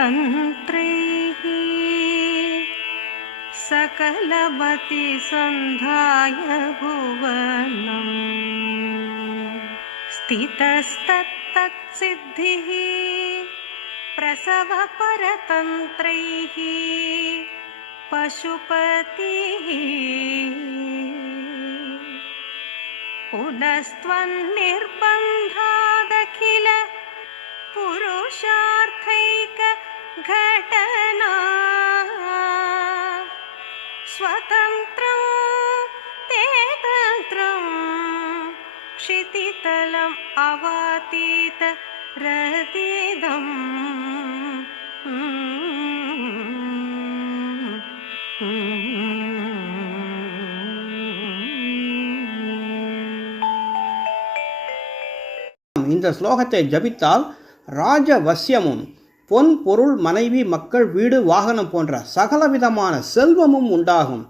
परतन्त्रैः सकलमति सन्धाय भुवनम् स्थितस्तत्तत्सिद्धिः प्रसव परतन्त्रैः पशुपतिः पुनस्त्वन्निर्बन्धादखिल पुरुषार्थैक घटना स्वतन्त्रं ते तन्त्रं क्षितितलम् अवातीत रतिदम् இந்த ஸ்லோகத்தை ஜபித்தால் ராஜவசியமும் பொன் பொருள் மனைவி மக்கள் வீடு வாகனம் போன்ற சகலவிதமான செல்வமும் உண்டாகும்.